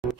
How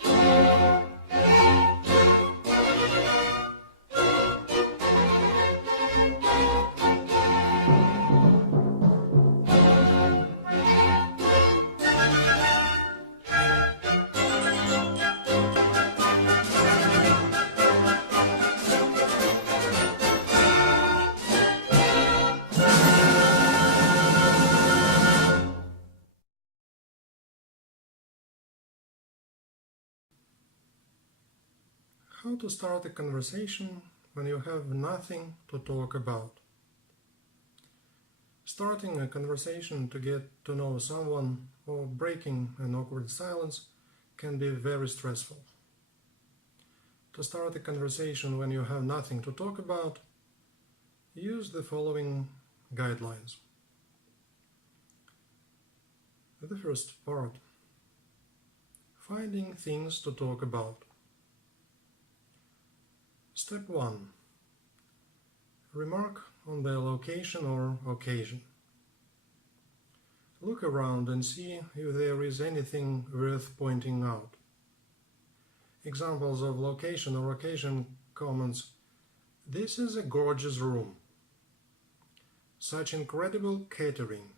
to start a conversation when you have nothing to talk about. Starting a conversation to get to know someone or breaking an awkward silence can be very stressful. To start a conversation when you have nothing to talk about, use the following guidelines. The first part: finding things to talk about. Step 1. Remark on the location or occasion. Look around and see if there is anything worth pointing out. Examples of location or occasion comments: "This is a gorgeous room." "Such incredible catering."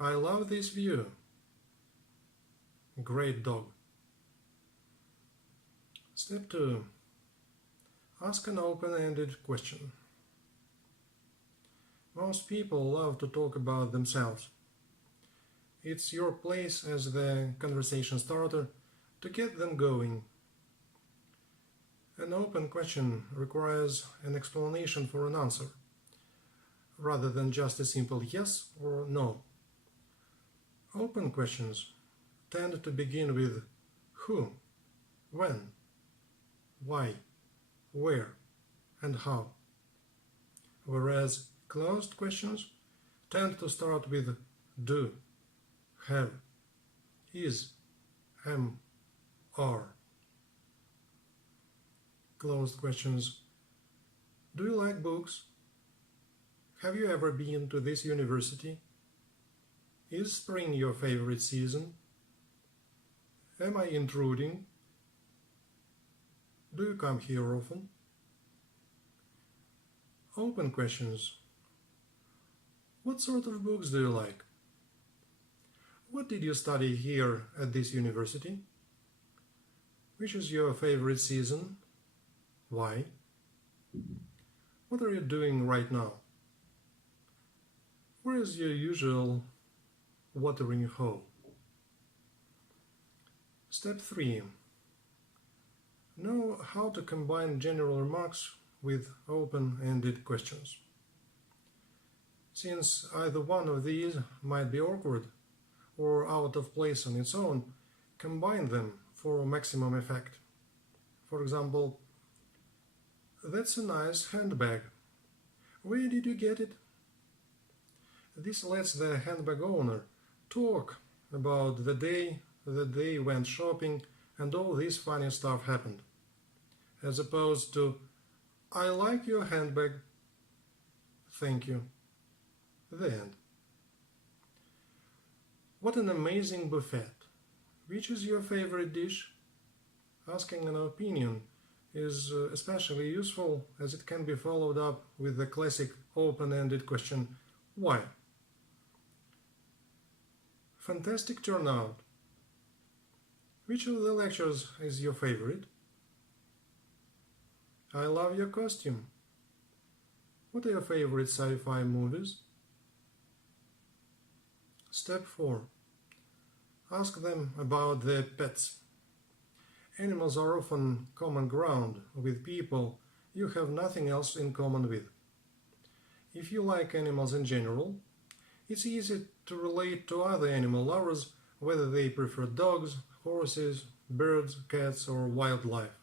"I love this view." "Great dog." Step 2. Ask an open-ended question. Most people love to talk about themselves. It's your place as the conversation starter to get them going. An open question requires an explanation for an answer, rather than just a simple yes or no. Open questions tend to begin with who, when, why, where, and how, whereas closed questions tend to start with do, have, is, am, are. Closed questions: do you like books? Have you ever been to this university? Is spring your favorite season? Am I intruding? Do you come here often? Open questions: what sort of books do you like? What did you study here at this university? Which is your favorite season? Why? What are you doing right now? Where is your usual watering hole? Step 3. Know how to combine general remarks with open-ended questions. Since either one of these might be awkward or out of place on its own, combine them for maximum effect. For example, "That's a nice handbag. Where did you get it?" This lets the handbag owner talk about the day that they went shopping and all this funny stuff happened, as opposed to "I like your handbag. Thank you. The end." "What an amazing buffet. Which is your favorite dish?" Asking an opinion is especially useful as it can be followed up with the classic open-ended question, "Why?" "Fantastic turnout. Which of the lectures is your favorite?" "I love your costume. What are your favorite sci-fi movies?" Step 4. Ask them about their pets. Animals are often common ground with people you have nothing else in common with. If you like animals in general, it's easy to relate to other animal lovers, whether they prefer dogs, horses, birds, cats, or wildlife.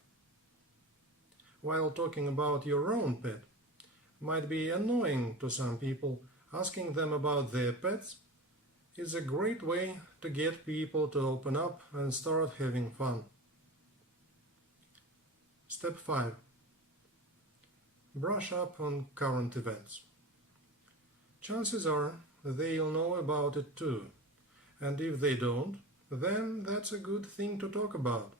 While talking about your own pet might be annoying to some people, asking them about their pets is a great way to get people to open up and start having fun. Step 5. Brush up on current events. Chances are they'll know about it too, and if they don't, then that's a good thing to talk about.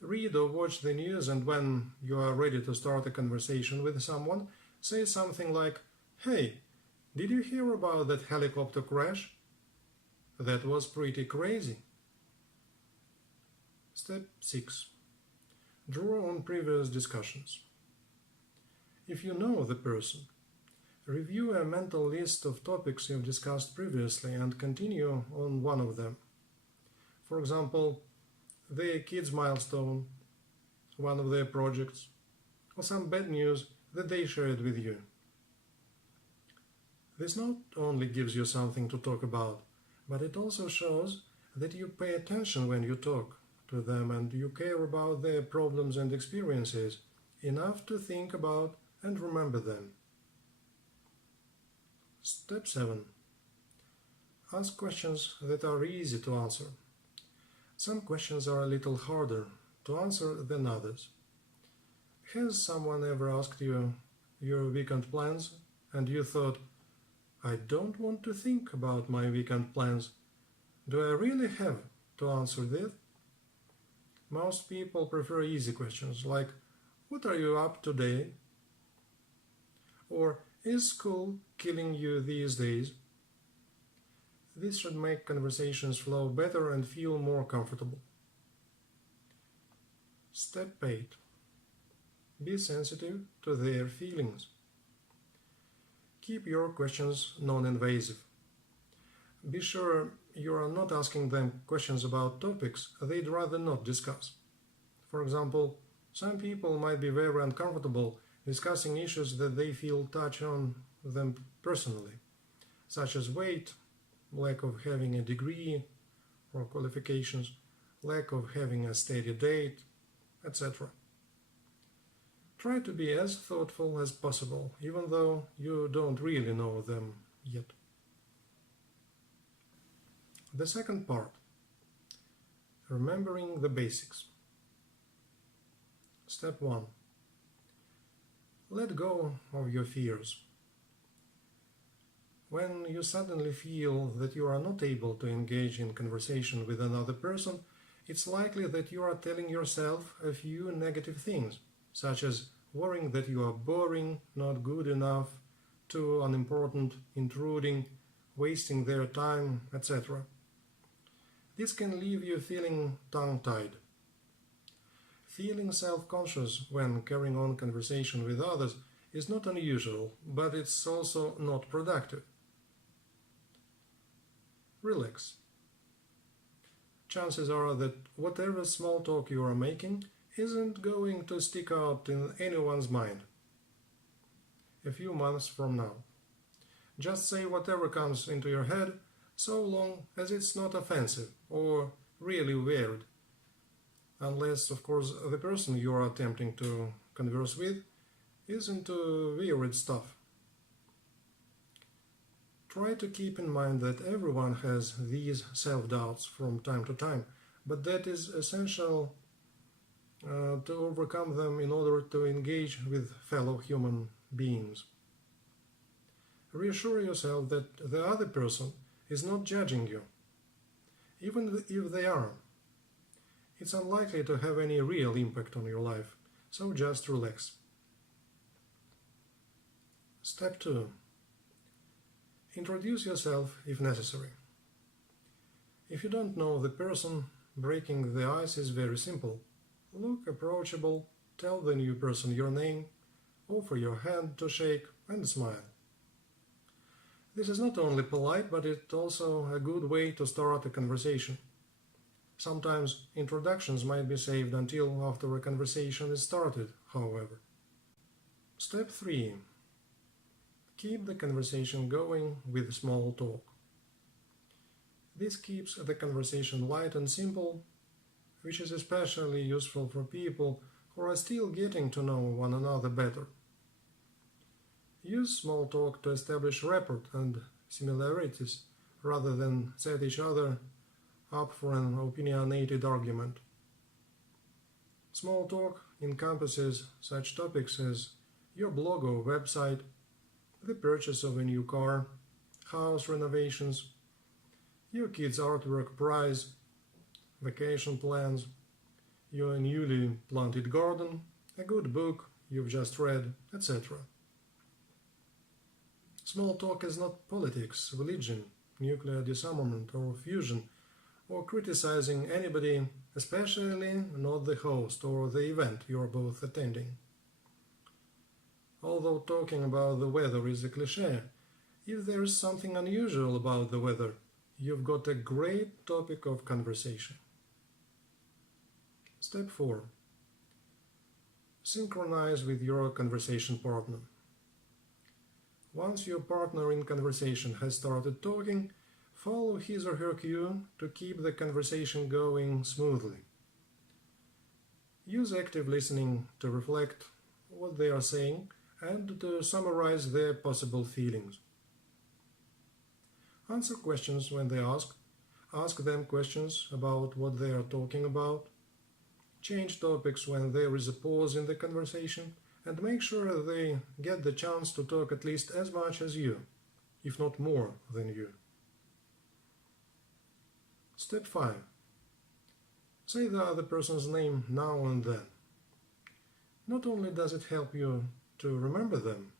Read or watch the news, and when you are ready to start a conversation with someone, say something like, "Hey, did you hear about that helicopter crash? That was pretty crazy." Step 6. Draw on previous discussions. If you know the person, review a mental list of topics you've discussed previously and continue on one of them. For example, their kid's milestone, one of their projects, or some bad news that they shared with you. This not only gives you something to talk about, but it also shows that you pay attention when you talk to them and you care about their problems and experiences enough to think about and remember them. Step 7. Ask questions that are easy to answer. Some questions are a little harder to answer than others. Has someone ever asked you your weekend plans and you thought, "I don't want to think about my weekend plans. Do I really have to answer this?" Most people prefer easy questions like, "What are you up to today?" Or, "Is school killing you these days?" This should make conversations flow better and feel more comfortable. Step 8. Be sensitive to their feelings. Keep your questions non-invasive. Be sure you are not asking them questions about topics they'd rather not discuss. For example, some people might be very uncomfortable discussing issues that they feel touch on them personally, such as weight, lack of having a degree or qualifications, lack of having a steady date, etc. Try to be as thoughtful as possible, even though you don't really know them yet. The second part, remembering the basics. Step 1. Let go of your fears. When you suddenly feel that you are not able to engage in conversation with another person, it's likely that you are telling yourself a few negative things, such as worrying that you are boring, not good enough, too unimportant, intruding, wasting their time, etc. This can leave you feeling tongue-tied. Feeling self-conscious when carrying on conversation with others is not unusual, but it's also not productive. Relax. Chances are that whatever small talk you are making isn't going to stick out in anyone's mind a few months from now. Just say whatever comes into your head, so long as it's not offensive or really weird. Unless, of course, the person you are attempting to converse with is into weird stuff. Try to keep in mind that everyone has these self-doubts from time to time, but that is essential to overcome them in order to engage with fellow human beings. Reassure yourself that the other person is not judging you, even if they are. It's unlikely to have any real impact on your life, so just relax. Step 2. Introduce yourself if necessary. If you don't know the person, breaking the ice is very simple. Look approachable, tell the new person your name, offer your hand to shake, and smile. This is not only polite, but it's also a good way to start a conversation. Sometimes introductions might be saved until after a conversation is started, however. Step 3. Keep the conversation going with small talk. This keeps the conversation light and simple, which is especially useful for people who are still getting to know one another better. Use small talk to establish rapport and similarities rather than set each other up for an opinionated argument. Small talk encompasses such topics as your blog or website, the purchase of a new car, house renovations, your kids' artwork prize, vacation plans, your newly planted garden, a good book you've just read, etc. Small talk is not politics, religion, nuclear disarmament or fusion, or criticizing anybody, especially not the host or the event you're both attending. Although talking about the weather is a cliché, if there is something unusual about the weather, you've got a great topic of conversation. Step 4. Synchronize with your conversation partner. Once your partner in conversation has started talking, follow his or her cue to keep the conversation going smoothly. Use active listening to reflect what they are saying and to summarize their possible feelings. Answer questions when they ask. Ask them questions about what they are talking about. Change topics when there is a pause in the conversation, and make sure they get the chance to talk at least as much as you, if not more than you. Step 5. Say the other person's name now and then. Not only does it help you to remember them,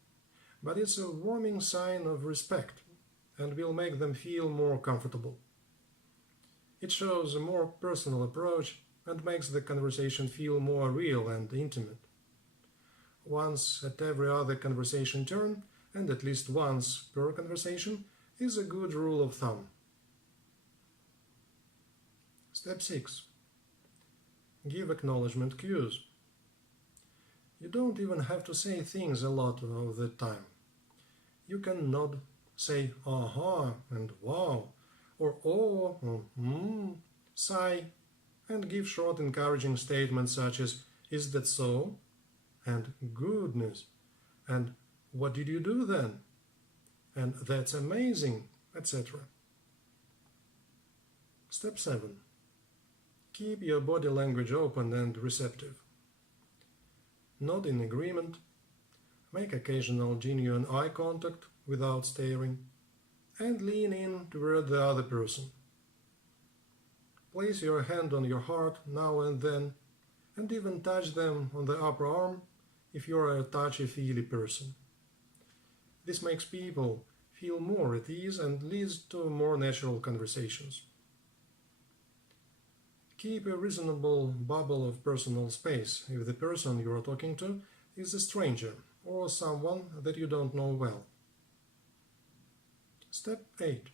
but it's a warming sign of respect and will make them feel more comfortable. It shows a more personal approach and makes the conversation feel more real and intimate. Once at every other conversation turn, and at least once per conversation, is a good rule of thumb. Step 6. Give acknowledgement cues. You don't even have to say things a lot of the time. You can nod, say aha and wow, or oh, or sigh, and give short encouraging statements such as "Is that so?" and "Goodness," and "What did you do then?" and "That's amazing," etc. Step 7. Keep your body language open and receptive. Nod in agreement. Make occasional genuine eye contact without staring, and lean in toward the other person. Place your hand on your heart now and then, and even touch them on the upper arm if you're a touchy-feely person. This makes people feel more at ease and leads to more natural conversations. Keep a reasonable bubble of personal space if the person you are talking to is a stranger or someone that you don't know well. Step 8.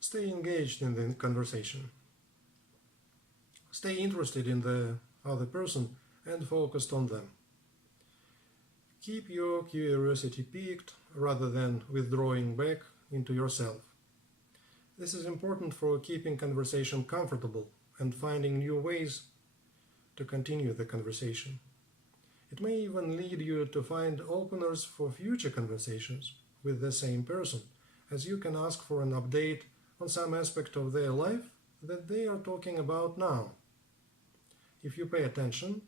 Stay engaged in the conversation. Stay interested in the other person and focused on them. Keep your curiosity piqued rather than withdrawing back into yourself. This is important for keeping conversation comfortable and finding new ways to continue the conversation. It may even lead you to find openers for future conversations with the same person, as you can ask for an update on some aspect of their life that they are talking about now, if you pay attention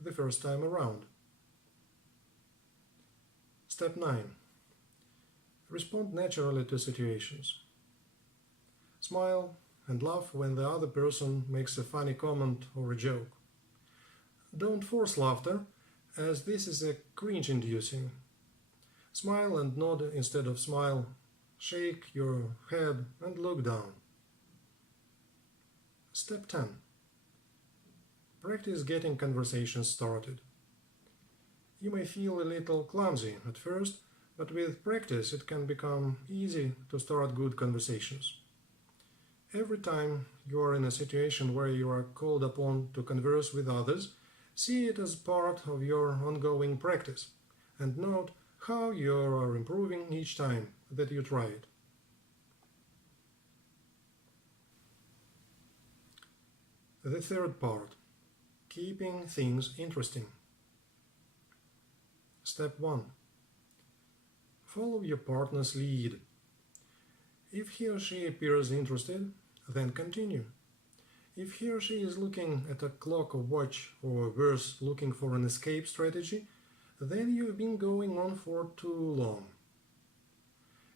the first time around. Step 9. Respond naturally to situations. Smile and laugh when the other person makes a funny comment or a joke. Don't force laughter, as this is a cringe-inducing. Smile and nod instead of smile. Shake your head and look down. Step 10. Practice getting conversations started. You may feel a little clumsy at first, but with practice it can become easy to start good conversations. Every time you are in a situation where you are called upon to converse with others, see it as part of your ongoing practice, and note how you are improving each time that you try it. The third part, keeping things interesting. Step 1. Follow your partner's lead. If he or she appears interested, then continue. If he or she is looking at a clock or watch, or worse, looking for an escape strategy, then you've been going on for too long.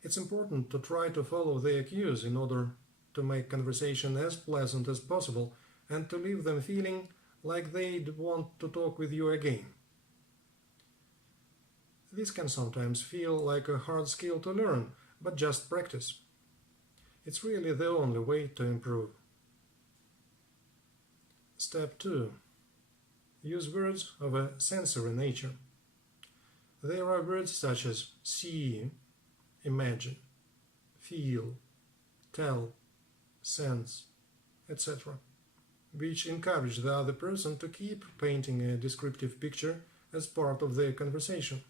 It's important to try to follow their cues in order to make conversation as pleasant as possible and to leave them feeling like they'd want to talk with you again. This can sometimes feel like a hard skill to learn, but just practice. It's really the only way to improve. Step 2. Use words of a sensory nature. There are words such as see, imagine, feel, tell, sense, etc., which encourage the other person to keep painting a descriptive picture as part of their conversation.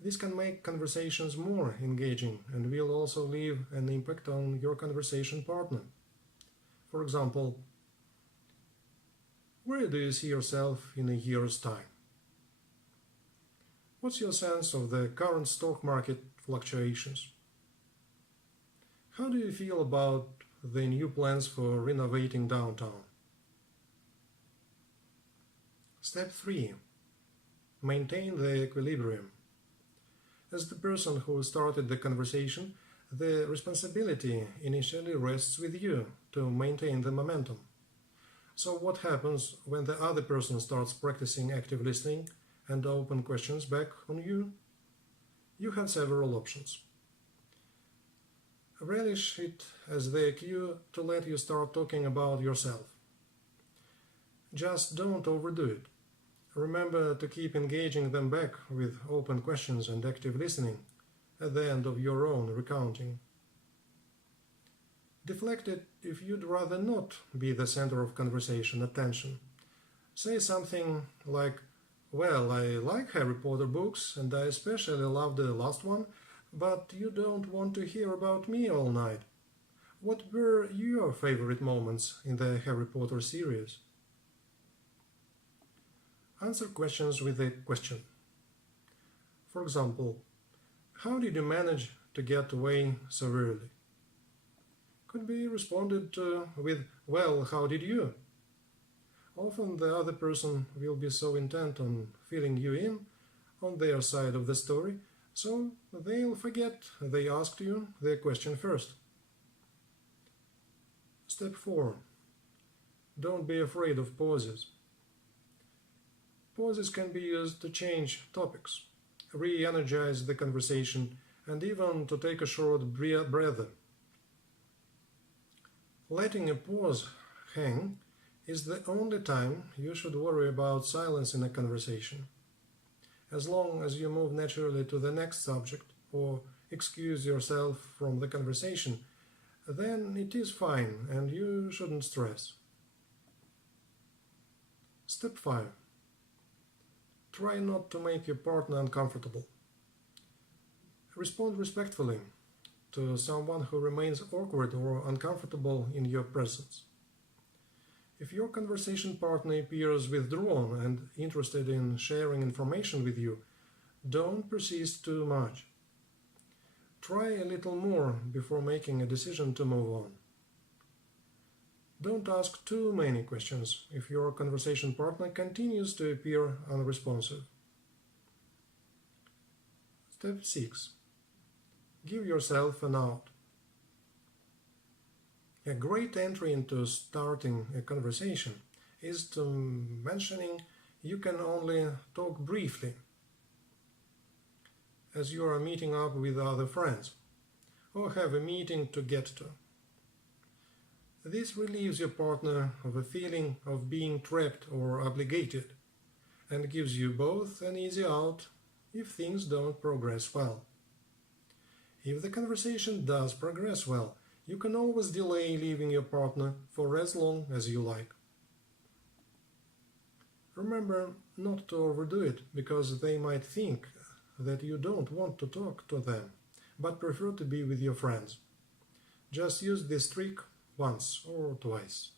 This can make conversations more engaging and will also leave an impact on your conversation partner. For example, where do you see yourself in a year's time? What's your sense of the current stock market fluctuations? How do you feel about the new plans for renovating downtown? Step 3. Maintain the equilibrium. As the person who started the conversation, the responsibility initially rests with you to maintain the momentum. So what happens when the other person starts practicing active listening and open questions back on you? You have several options. Relish it as their cue to let you start talking about yourself. Just don't overdo it. Remember to keep engaging them back with open questions and active listening at the end of your own recounting. Deflect it if you'd rather not be the center of conversation attention. Say something like, well, I like Harry Potter books and I especially love the last one, but you don't want to hear about me all night. What were your favorite moments in the Harry Potter series? Answer questions with a question. For example, how did you manage to get away so early? Could be responded to with, well, how did you? Often the other person will be so intent on filling you in on their side of the story, so they'll forget they asked you their question first. Step 4. Don't be afraid of pauses. Pauses can be used to change topics, re-energize the conversation, and even to take a short breather. Letting a pause hang is the only time you should worry about silence in a conversation. As long as you move naturally to the next subject or excuse yourself from the conversation, then it is fine and you shouldn't stress. Step 5. Try not to make your partner uncomfortable. Respond respectfully to someone who remains awkward or uncomfortable in your presence. If your conversation partner appears withdrawn and interested in sharing information with you, don't persist too much. Try a little more before making a decision to move on. Don't ask too many questions if your conversation partner continues to appear unresponsive. Step 6. Give yourself an out. A great entry into starting a conversation is to mentioning you can only talk briefly, as you are meeting up with other friends, or have a meeting to get to. This relieves your partner of a feeling of being trapped or obligated, and gives you both an easy out if things don't progress well. If the conversation does progress well, you can always delay leaving your partner for as long as you like. Remember not to overdo it, because they might think that you don't want to talk to them, but prefer to be with your friends. Just use this trick once or twice.